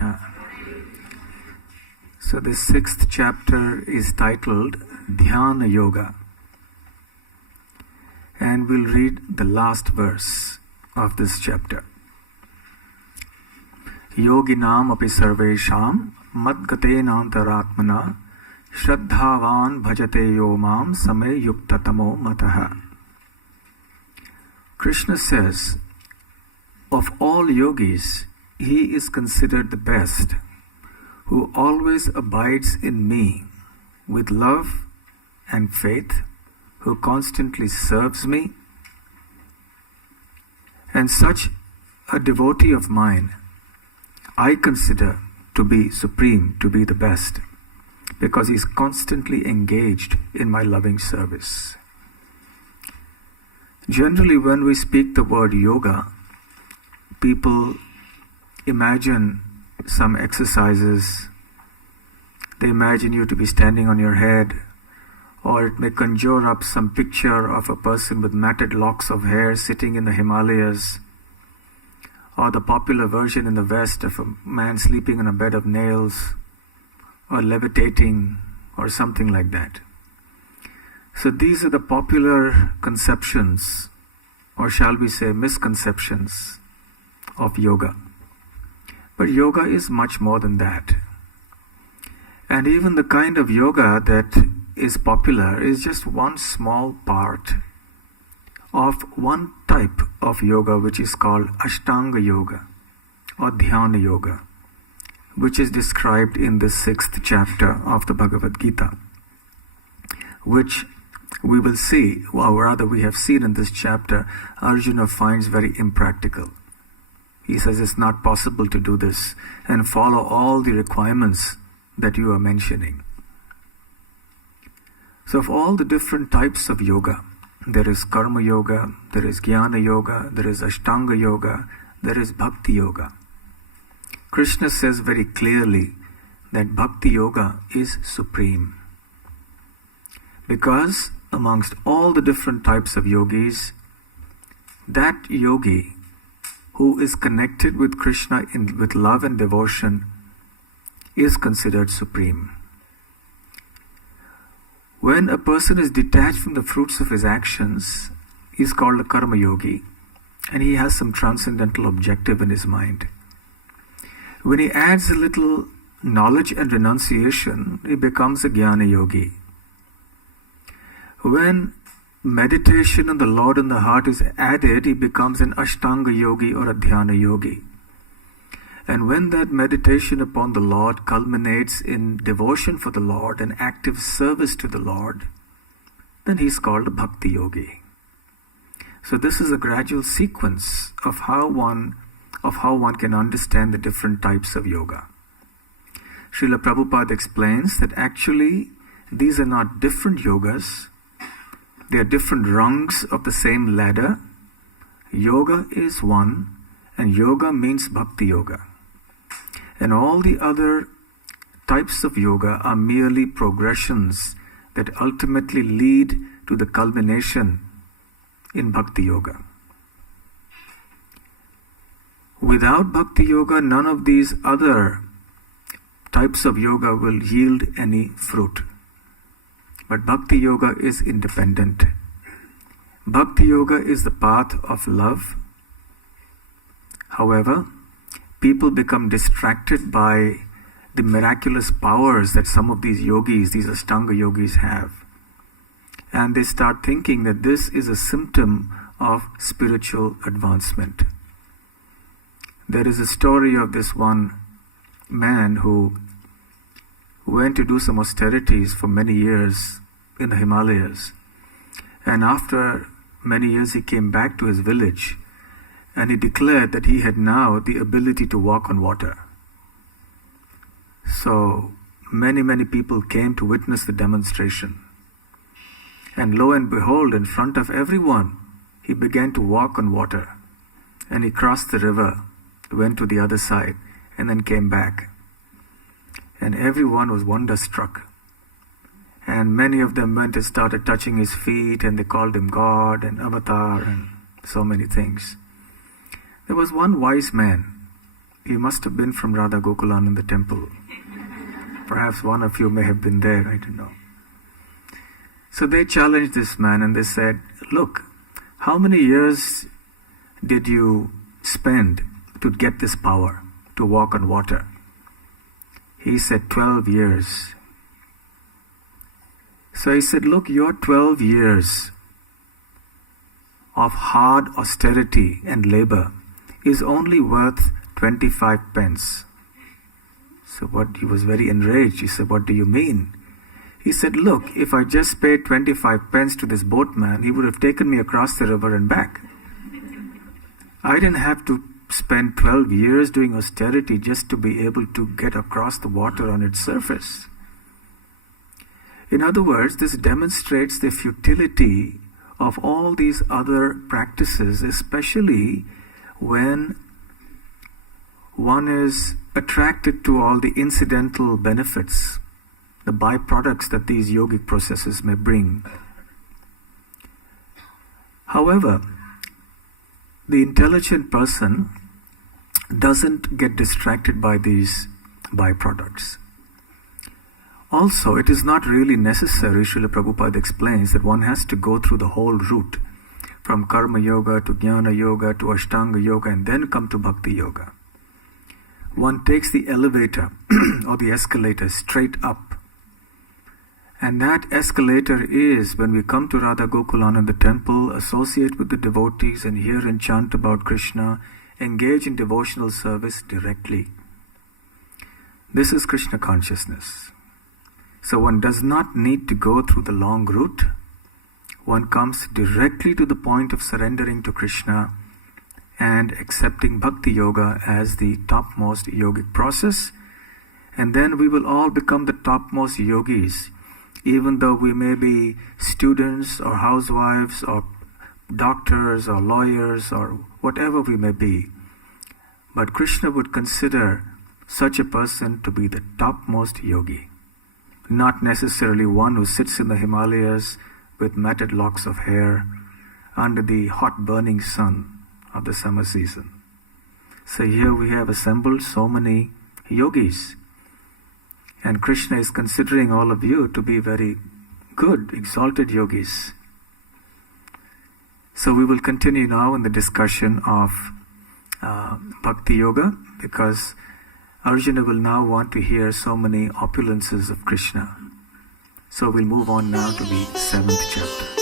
Krishna. So the 6th chapter is titled Dhyana Yoga. And we'll read the last verse of this chapter. Yoginam api sarvesham madgatenantaratmana shraddhavan bhajate yomam same yuktatamo mataha. Krishna says, of all yogis, he is considered the best, who always abides in me with love and faith, who constantly serves me. And such a devotee of mine, I consider to be supreme, to be the best, because he is constantly engaged in my loving service. Generally, when we speak the word yoga, people imagine some exercises. They imagine you to be standing on your head, or it may conjure up some picture of a person with matted locks of hair sitting in the Himalayas, or the popular version in the West of a man sleeping on a bed of nails, or levitating, or something like that. So these are the popular conceptions, or shall we say misconceptions, of yoga. But yoga is much more than that. And even the kind of yoga that is popular is just one small part of one type of yoga, which is called Ashtanga Yoga or Dhyana Yoga, which is described in the 6th chapter of the Bhagavad Gita, which we will see, or rather we have seen in this chapter, Arjuna finds very impractical. He says it's not possible to do this and follow all the requirements that you are mentioning. So of all the different types of yoga, there is Karma Yoga, there is Jnana Yoga, there is Ashtanga Yoga, there is Bhakti Yoga. Krishna says very clearly that Bhakti Yoga is supreme. Because amongst all the different types of yogis, that yogi who is connected with Krishna with love and devotion is considered supreme. When a person is detached from the fruits of his actions, he is called a karma yogi, and he has some transcendental objective in his mind. When he adds a little knowledge and renunciation, he becomes a jnana yogi. When meditation on the Lord in the heart is added, he becomes an Ashtanga yogi or a Dhyana yogi. And when that meditation upon the Lord culminates in devotion for the Lord and active service to the Lord, then he is called a Bhakti yogi. So this is a gradual sequence of how one can understand the different types of yoga. Srila Prabhupada explains that actually these are not different yogas. They are different rungs of the same ladder. Yoga is one, and yoga means Bhakti Yoga. And all the other types of yoga are merely progressions that ultimately lead to the culmination in Bhakti Yoga. Without Bhakti Yoga, none of these other types of yoga will yield any fruit. But Bhakti Yoga is independent. Bhakti Yoga is the path of love. However, people become distracted by the miraculous powers that some of these yogis, these Ashtanga yogis have. And they start thinking that this is a symptom of spiritual advancement. There is a story of this one man who went to do some austerities for many years in the Himalayas. And after many years he came back to his village and he declared that he had now the ability to walk on water. So many people came to witness the demonstration. And lo and behold, in front of everyone, he began to walk on water. And he crossed the river, went to the other side, and then came back. And everyone was wonderstruck. And many of them went and started touching his feet, and they called him God and Avatar and so many things. There was one wise man You must have been from Radha Gokulananda temple. Perhaps one of you may have been there, I don't know. So they challenged this man and they said, look, how many years did you spend to get this power, to walk on water? He said, 12 years. So he said, look, your 12 years of hard austerity and labor is only worth 25 pence. So he was very enraged. He said, what do you mean? He said, look, if I just paid 25 pence to this boatman, he would have taken me across the river and back. I didn't have to spend 12 years doing austerity just to be able to get across the water on its surface. In other words, this demonstrates the futility of all these other practices, especially when one is attracted to all the incidental benefits, the byproducts that these yogic processes may bring. However, the intelligent person doesn't get distracted by these byproducts. Also, it is not really necessary, Srila Prabhupada explains, that one has to go through the whole route from Karma Yoga to Jnana Yoga to Ashtanga Yoga and then come to Bhakti Yoga. One takes the elevator or the escalator straight up. And that escalator is when we come to Radha Gokulananda temple, associate with the devotees and hear and chant about Krishna, engage in devotional service directly. This is Krishna consciousness. So one does not need to go through the long route. One comes directly to the point of surrendering to Krishna and accepting Bhakti Yoga as the topmost yogic process. And then we will all become the topmost yogis, even though we may be students or housewives or doctors or lawyers or whatever we may be. But Krishna would consider such a person to be the topmost yogi, not necessarily one who sits in the Himalayas with matted locks of hair under the hot burning sun of the summer season. So here we have assembled so many yogis, and Krishna is considering all of you to be very good, exalted yogis. So we will continue now in the discussion of Bhakti Yoga, because Arjuna will now want to hear so many opulences of Krishna. So we'll move on now to the 7th chapter.